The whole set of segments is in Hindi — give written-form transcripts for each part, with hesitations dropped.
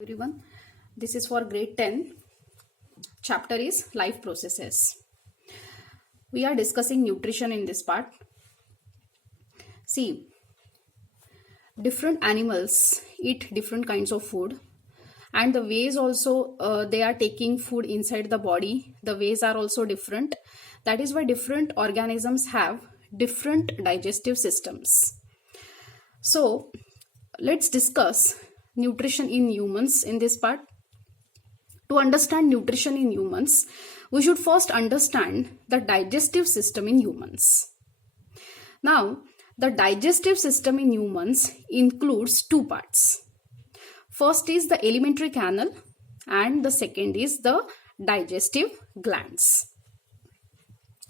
Everyone, this is for grade 10. Chapter is life processes. We are discussing nutrition in this part. See, different animals eat different kinds of food, and the ways also they are taking food inside the body, the ways are also different. That is why different organisms have different digestive systems. So let's discuss nutrition in humans in this part. To understand nutrition in humans, we should first understand the digestive system in humans. Now, the digestive system in humans includes two parts. First is the alimentary canal and the second is the digestive glands.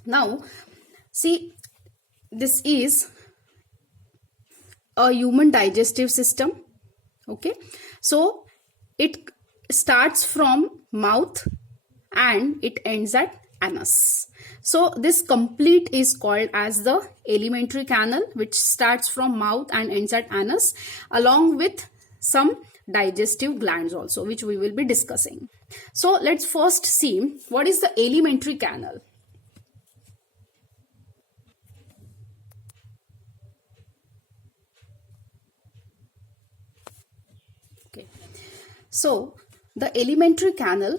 Now, see, this is a human digestive system. Okay, so it starts from mouth and it ends at anus. So this complete is called as the alimentary canal, which starts from mouth and ends at anus, along with some digestive glands also, which we will be discussing. So let's first see what is the alimentary canal. So the alimentary canal,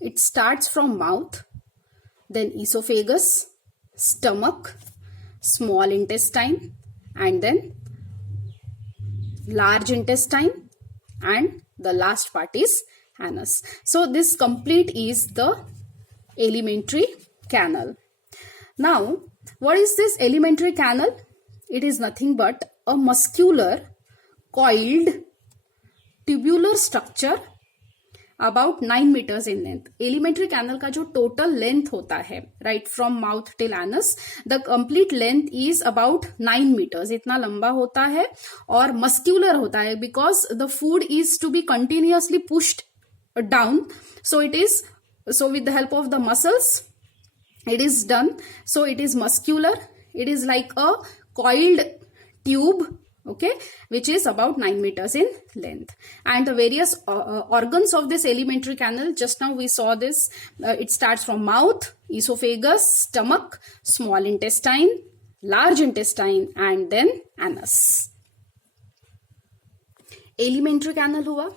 it starts from mouth, then esophagus, stomach, small intestine, and then large intestine, and the last part is anus. So this complete is the alimentary canal. Now, what is this alimentary canal? It is nothing but a muscular coiled tubular structure about 9 meters in length. Alimentary canal का जो total length होता है, right from mouth till anus, the complete length is about 9 meters. इतना लंबा होता है और muscular होता है because the food is to be continuously pushed down. So with the help of the muscles, it is done. So it is muscular. It is like a coiled tube, okay, which is about 9 meters in length. And the various organs of this alimentary canal, just now we saw this, it starts from mouth, esophagus, stomach, small intestine, large intestine, and then anus. Alimentary canal हुआ.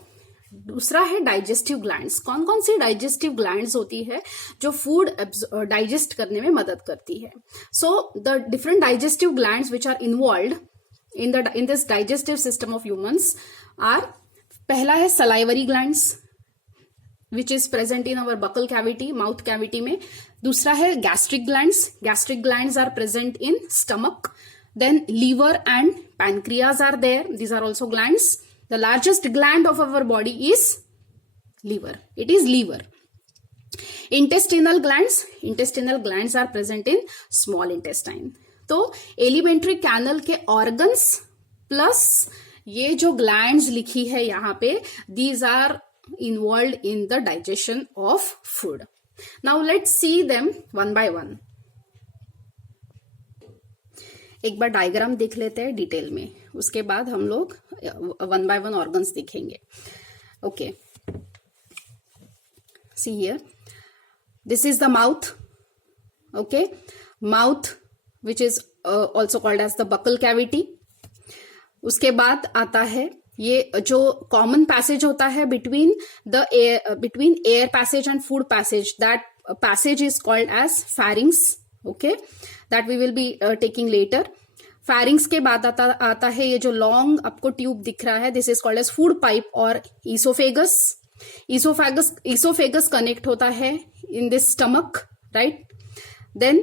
दूसरा है डाइजेस्टिव ग्लैंड्स. कौन कौन सी डाइजेस्टिव ग्लैंड्स होती है जो फूड डाइजेस्ट करने में मदद करती है. So the different digestive glands which are involved in this digestive system of humans are, पहला है salivary glands which is present in our buccal cavity, mouth cavity में. दूसरा है gastric glands are present in stomach. Then liver and pancreas are there. These are also glands. The largest gland of our body is liver. It is liver. Intestinal glands are present in small intestine. तो एलिमेंट्री कैनल के ऑर्गन्स प्लस ये जो ग्लैंड्स लिखी है यहाँ पे, these are involved in the digestion of food. Now let's see them one by one. एक बार डायग्राम देख लेते हैं डिटेल में, उसके बाद हम लोग वन बाय वन ऑर्गन्स देखेंगे. Okay, see here, this is the mouth. Okay, mouth which is also called as the buccal cavity. उसके बाद आता है ये जो common passage होता है between air passage and food passage. That passage is called as pharynx. Okay, that we will be taking later. Pharynx के बाद आता है ये जो long आपको ट्यूब दिख रहा है, this is called as food pipe और esophagus. Esophagus connect होता है in this stomach, right? Then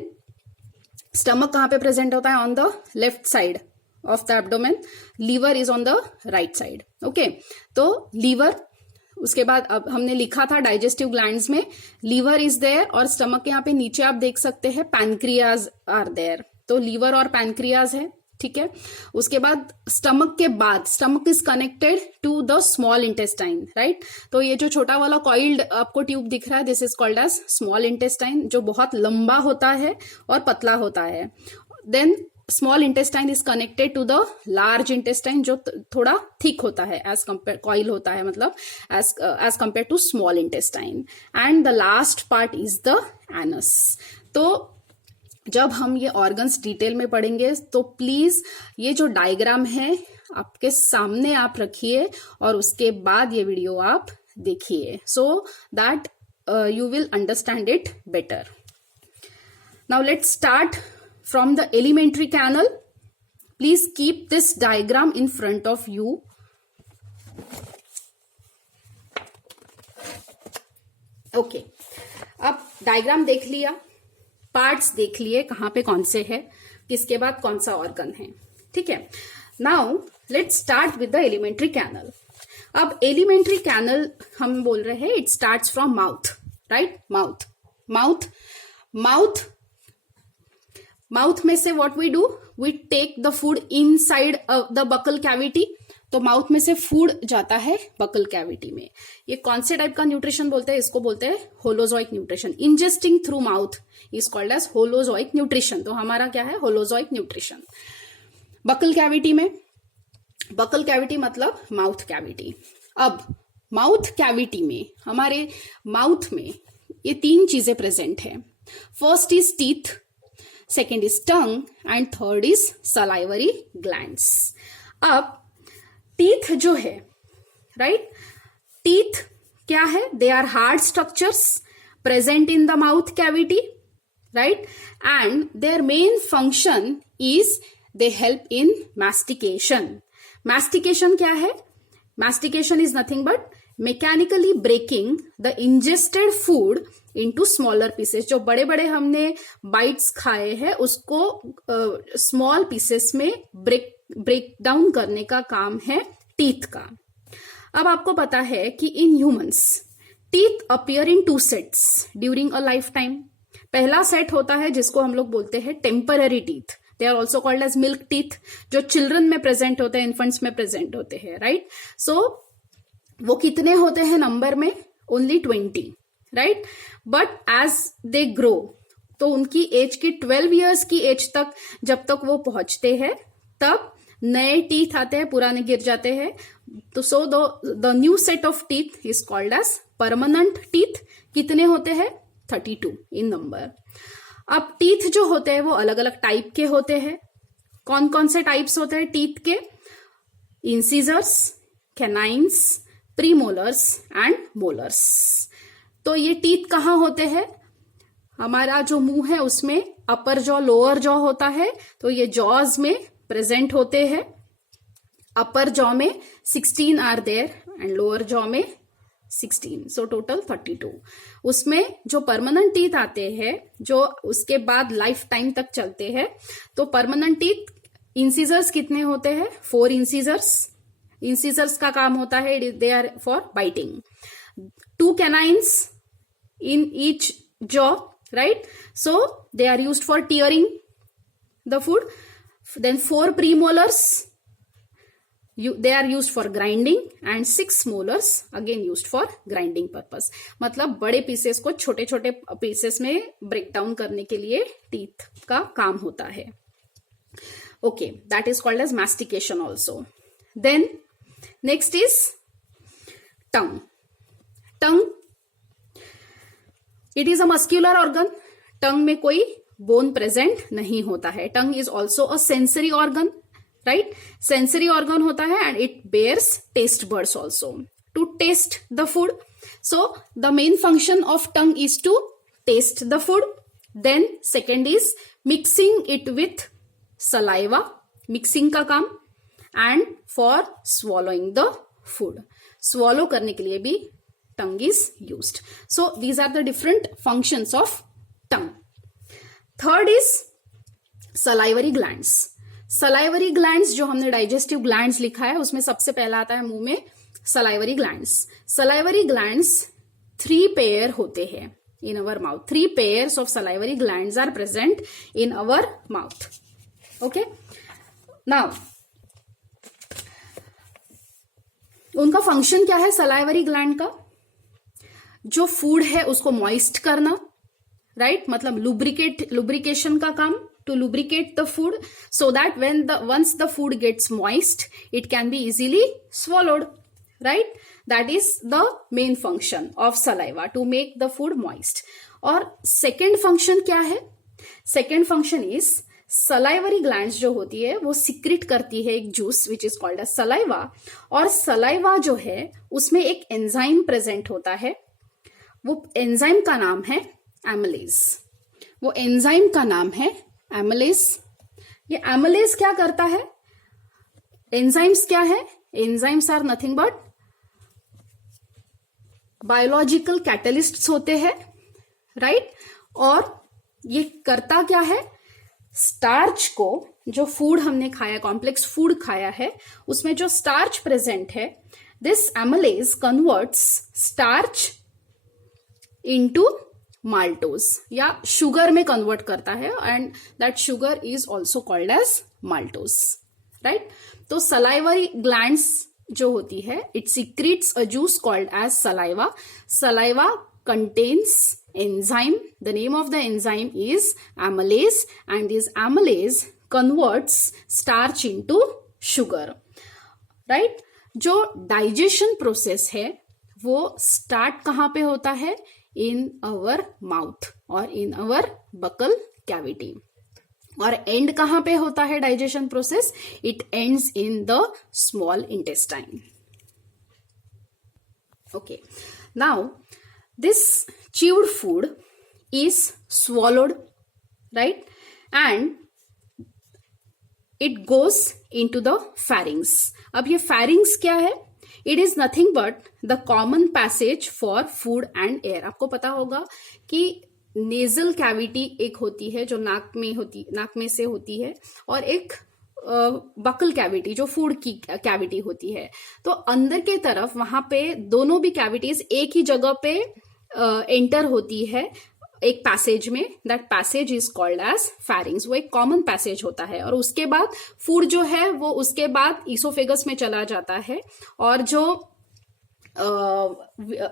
stomach कहाँ पे प्रेजेंट होता है? On the left side of the abdomen. Liver is on the right side. Okay, तो लीवर, उसके बाद अब हमने लिखा था डाइजेस्टिव ग्लैंड्स में लीवर इज देयर, और स्टमक के यहाँ पे नीचे आप देख सकते हैं पैनक्रियाज आर देयर. तो लीवर और पैनक्रियाज है, ठीक है. उसके बाद स्टमक के बाद stomach is connected to the small intestine, right. तो ये जो छोटा वाला कॉइल्ड आपको ट्यूब दिख रहा है, this is called as small intestine, जो बहुत लंबा होता है और पतला होता है. Then small intestine is connected to the large intestine, जो थोड़ा थिक होता है, एज कंपेयर कॉइल होता है, मतलब as compare to small intestine. And the last part is the anus. तो जब हम ये ऑर्गन्स डिटेल में पढ़ेंगे तो प्लीज ये जो डायग्राम है आपके सामने आप रखिए और उसके बाद ये वीडियो आप देखिए, so that you will understand it better. Now let's start from the alimentary canal. Please keep this diagram in front of you. Okay, अब डायग्राम देख लिया, पार्ट्स देख लिए कहां पे कौन से है, किसके बाद कौन सा ऑर्गन है, ठीक है. Now let's start with the alimentary canal. अब एलिमेंट्री कैनल हम बोल रहे हैं it starts from mouth, right. Mouth में से what we do, we take the food inside the buccal cavity. तो माउथ में से फूड जाता है बकल कैविटी में. ये कौन से टाइप का न्यूट्रिशन बोलते हैं, इसको बोलते हैं holozoic nutrition. Ingesting through mouth is called as holozoic nutrition. तो हमारा क्या है, होलोजोइक न्यूट्रिशन. बकल कैविटी में, बकल कैविटी मतलब माउथ कैविटी. अब माउथ कैविटी में, हमारे माउथ में ये 3 चीजें प्रेजेंट है. First is teeth, second is tongue and third is salivary glands. अब टीथ जो है, राइट, टीथ क्या है, they are hard structures present in the mouth cavity, right, and there main function is they help in mastication. Mastication क्या है, mastication is nothing but mechanically breaking the ingested food into smaller pieces. जो बड़े बड़े हमने बाइट्स खाए हैं उसको स्मॉल पीसेस में ब्रेक डाउन करने का काम है टीथ का. अब आपको पता है कि in humans teeth appear in 2 sets during a lifetime. पहला सेट होता है जिसको हम लोग बोलते हैं temporary teeth. They are also called as milk teeth, जो चिल्ड्रन में प्रेजेंट होते हैं, इन्फेंट्स में प्रेजेंट होते हैं, राइट. सो वो कितने होते हैं नंबर में, only 20, right. But as they grow, तो उनकी एज की 12 ईयर्स की एज तक जब तक वो पहुंचते हैं तब नए टीथ आते हैं, पुराने गिर जाते हैं. तो so the new set of teeth is called as permanent teeth. कितने होते हैं, 32 इन नंबर. अब टीथ जो होते हैं वो अलग अलग टाइप के होते हैं. कौन कौन से टाइप्स होते हैं टीथ के, incisors, canines, premolars and molars. तो ये टीथ कहाँ होते हैं, हमारा जो मुंह है उसमें अपर जॉ लोअर जॉ होता है, तो ये जॉज में प्रेजेंट होते हैं. अपर जॉ में 16 are there and lower jaw में 16, सो टोटल 32. उसमें जो परमानेंट टीथ आते हैं जो उसके बाद लाइफ टाइम तक चलते हैं, तो परमानेंट टीथ इंसिजर्स कितने होते हैं, 4 इंसिजर्स. इंसिजर्स का काम होता है, they are for biting. 2 canines in each jaw, right, so they are used for tearing the food. Then 4 premolars, they are used for grinding and 6 molars again used for grinding purpose. मतलब बड़े पीसेस को छोटे छोटे पीसेस में ब्रेक डाउन करने के लिए टीथ का काम होता है. Okay, that is called as mastication also. Then next is tongue. Tongue it is a muscular organ. Tongue में कोई बोन प्रेजेंट नहीं होता है. Tongue is also a sensory organ, right, sensory organ होता है and it bears taste buds also to taste the food. So the main function of tongue is to taste the food. Then second is mixing it with saliva, mixing का काम, and for swallowing the food, swallow करने के लिए भी tongue is used. So these are the different functions of tongue. Third is salivary glands. Salivary glands जो हमने डाइजेस्टिव ग्लैंड्स लिखा है उसमें सबसे पहला आता है मुंह में salivary glands. Salivary glands 3 pair होते हैं in our mouth. 3 pairs of salivary glands are present in our mouth. Okay, now उनका फंक्शन क्या है सलाइवरी ग्लैंड का, जो फूड है उसको मॉइस्ट करना, राइट, मतलब लुब्रिकेशन का काम, to lubricate the food so that once the food gets moist, it can be easily swallowed, right? That is the main function of saliva, to make the food moist. और second function क्या है? Second function is salivary glands जो होती है वो secrete करती है एक juice which is called as saliva, और saliva जो है उसमें एक enzyme present होता है. वो enzyme का नाम है amylase. वो एंजाइम का नाम है एमिलेज. ये एमिलेज क्या करता है? एंजाइम्स क्या है? Enzymes are nothing but biological catalysts होते हैं, राइट? और ये करता क्या है? स्टार्च को, जो फूड हमने खाया, कॉम्प्लेक्स फूड खाया है, उसमें जो स्टार्च प्रेजेंट है, this amylase converts starch into maltose, या शुगर में कन्वर्ट करता है, and that sugar is also called as maltose, right? तो सलाइवरी ग्लैंड्स जो होती है, it secretes a juice called as saliva. Saliva contains enzyme. The name of the enzyme is amylase, and this amylase converts starch into sugar, right? जो डाइजेशन प्रोसेस है वो स्टार्ट कहां पे होता है? इन अवर माउथ और इन अवर बकल कैविटी. और एंड कहां पे होता है digestion process? It ends in the small intestine. Okay, now this chewed food is swallowed, right? And it goes into the pharynx. अब ये pharynx क्या है? It is nothing but the common passage for food and air. आपको पता होगा कि nasal cavity एक होती है जो नाक में से होती है, और एक बकल कैविटी जो फूड की कैविटी होती है. तो अंदर के तरफ वहां पे दोनों भी कैविटीज एक ही जगह पे एंटर होती है एक पैसेज में. That passage is called as pharynx. वो एक कॉमन पैसेज होता है, और उसके बाद फूड जो है वो उसके बाद ईसोफेगस में चला जाता है, और जो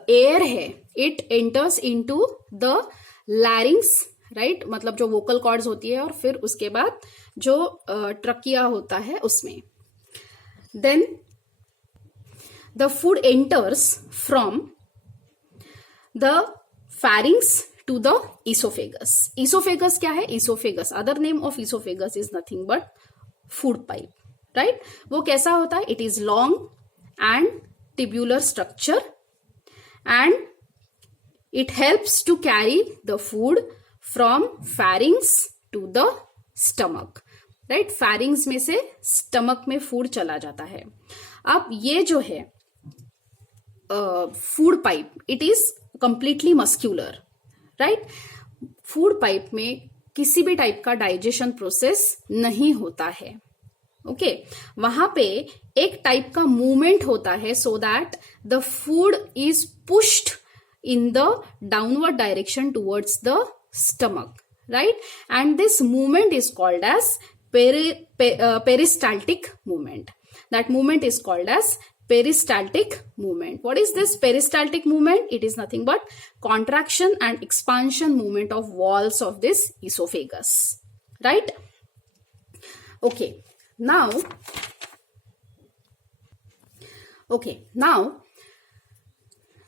एयर है it enters into the larynx, right? मतलब जो वोकल कॉर्ड्स होती है, और फिर उसके बाद जो ट्रकिया होता है उसमें. Then the food enters from the pharynx to the esophagus. Esophagus क्या है? Esophagus, other name of esophagus is nothing but food pipe, right? वो कैसा होता है? It is long and tubular structure, and it helps to carry the food from pharynx to the stomach, right? Pharynx में से stomach में food चला जाता है. अब ये जो है food pipe, it is completely muscular, right? Food pipe में किसी भी टाइप का डाइजेशन प्रोसेस नहीं होता है. ओके, वहां पे एक टाइप का मूवमेंट होता है so that the food is pushed in the downward direction towards the stomach, right? And this movement is called as peristaltic movement. That movement is called as peristaltic movement. What is this peristaltic movement? It is nothing but contraction and expansion movement of walls of this esophagus, right? Okay, now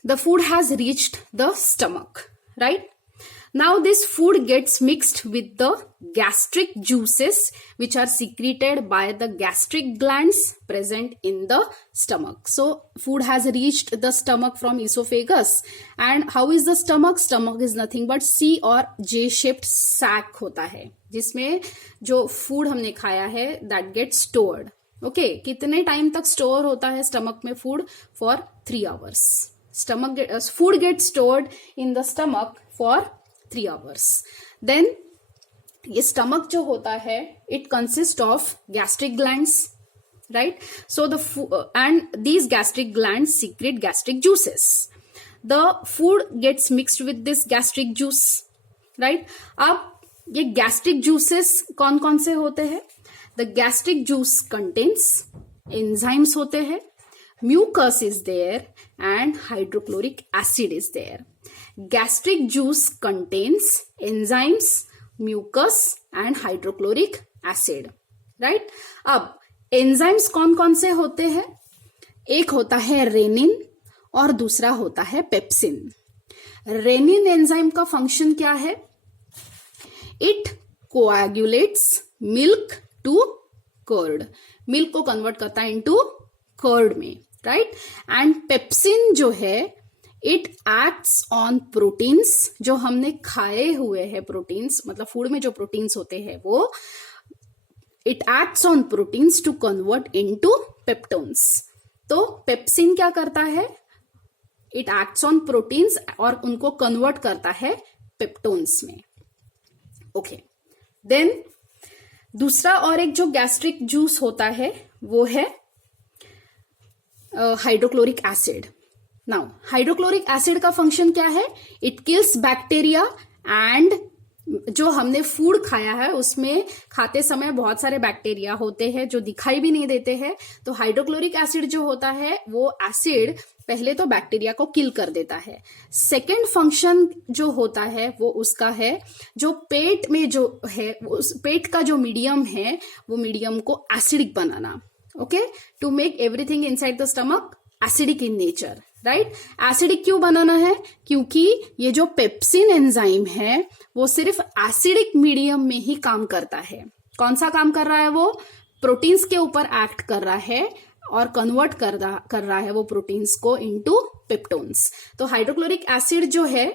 the food has reached the stomach, right? Now this food gets mixed with the gastric juices which are secreted by the gastric glands present in the stomach. So food has reached the stomach from esophagus. And how is the stomach? Stomach is nothing but C or J shaped sac होता है जिसमें जो food हमने खाया है that gets stored. Okay, कितने टाइम तक स्टोर होता है स्टमक में food? For 3 hours. Food gets stored in the stomach for 3 hours. Then ये स्टमक जो होता है it consists of gastric glands, right? So and these gastric glands secrete gastric juices. The food gets mixed with this gastric juice, right? अब ये gastric juices कौन कौन से होते हैं? The gastric juice contains enzymes होते हैं, mucus is there, and hydrochloric acid is there. Gastric juice contains enzymes, mucus and hydrochloric acid, right. अब एंजाइम्स कौन कौन से होते हैं? एक होता है रेनिन और दूसरा होता है पेप्सिन। रेनिन एंजाइम का फंक्शन क्या है? It coagulates milk to curd, milk को कन्वर्ट करता है इनटू कर्ड में, राइट। एंड पेप्सिन जो है इट एक्ट्स ऑन प्रोटीन्स, जो हमने खाए हुए हैं प्रोटीन्स, मतलब फूड में जो प्रोटीन्स होते हैं वो it acts on proteins to convert into peptones. तो पेप्सिन क्या करता है? इट एक्ट्स ऑन प्रोटीन्स और उनको कन्वर्ट करता है पेप्टोन्स में। ओके, देन दूसरा और एक जो गैस्ट्रिक जूस होता है वो है hydrochloric acid. Now hydrochloric acid का फंक्शन क्या है? इट किल्स बैक्टीरिया एंड जो हमने फूड खाया है उसमें खाते समय बहुत सारे बैक्टीरिया होते हैं जो दिखाई भी नहीं देते हैं। तो हाइड्रोक्लोरिक एसिड जो होता है वो एसिड पहले तो बैक्टीरिया को किल कर देता है। सेकेंड फंक्शन जो होता है वो उसका है जो पेट में जो है उस पेट का जो मीडियम है वो मीडियम को एसिडिक बनाना। Okay, to make everything inside the stomach acidic in nature, right. Acidic क्यों बनाना है? क्योंकि ये जो पेप्सिन एंजाइम है वो सिर्फ एसिडिक मीडियम में ही काम करता है। कौन सा काम कर रहा है? वो प्रोटीन्स के ऊपर एक्ट कर रहा है और कन्वर्ट कर रहा है वो प्रोटीन्स को इनटू पेप्टोन्स। तो हाइड्रोक्लोरिक एसिड जो है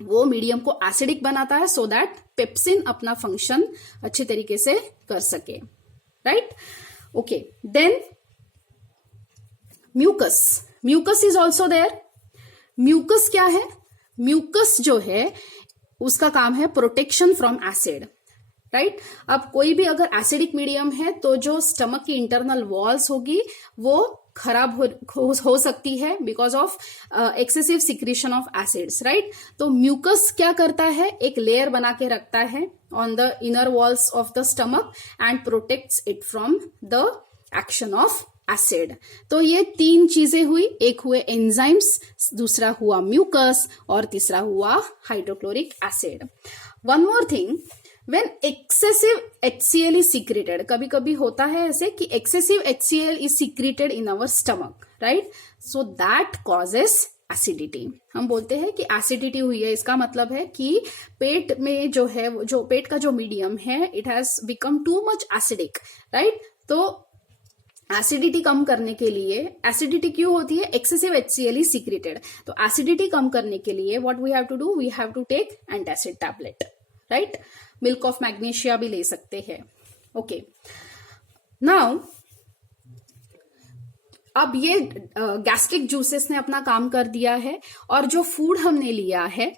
वो मीडियम को एसिडिक बनाता है सो दैट पेप्सिन अपना फंक्शन अच्छे तरीके से कर सके, right. Okay, then mucus. Mucus is also there. Mucus क्या है? म्यूकस जो है उसका काम है प्रोटेक्शन फ्रॉम एसिड, राइट। अब कोई भी अगर एसिडिक मीडियम है तो जो स्टमक की इंटरनल वॉल्स होगी वो खराब हो सकती है because of excessive secretion of acids, right. तो म्यूकस क्या करता है? एक लेयर बना के रखता है on the inner walls of the stomach and protects it from the action of acid. तो ये तीन चीजें हुई, एक हुए एंजाइम्स, दूसरा हुआ म्यूकस और तीसरा हुआ hydrochloric acid. One more thing, when excessive HCl is secreted, कभी कभी होता है ऐसे कि excessive HCl is secreted in our stomach, right? So that causes acidity. हम बोलते हैं कि एसिडिटी हुई है, इसका मतलब है कि पेट में जो है जो पेट का जो मीडियम है it has become too much acidic, right. तो एसिडिटी कम करने के लिए, एसिडिटी क्यों होती है? Excessive HCl is secreted. तो एसिडिटी कम करने के लिए what we have to do? We have to take antacid tablet, right. Milk of magnesia भी ले सकते हैं। ओके, नाउ अब ये गैस्ट्रिक जूसेस ने अपना काम कर दिया है और जो फूड हमने लिया है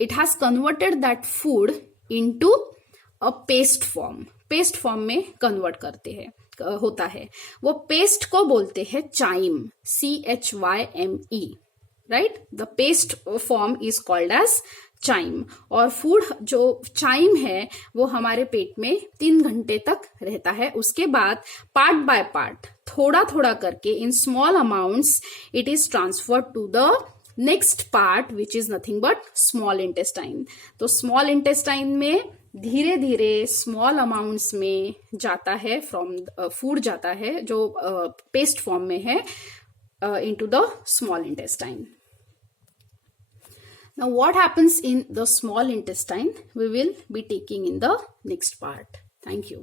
it has converted that food into a paste form. Paste form में कन्वर्ट करते हैं होता है, वो पेस्ट को बोलते हैं chyme, CHYME, right. The paste form is called as chyme. और फूड जो चाइम है वो हमारे पेट में 3 घंटे तक रहता है। उसके बाद पार्ट बाय पार्ट, थोड़ा थोड़ा करके in small amounts it is transferred to the next part which is nothing but small intestine. तो स्मॉल इंटेस्टाइन में धीरे धीरे स्मॉल अमाउंट्स में जाता है, फ्रॉम फूड जाता है जो पेस्ट फॉर्म में है into the small intestine. Now what happens in the small intestine we will be taking in the next part. Thank you.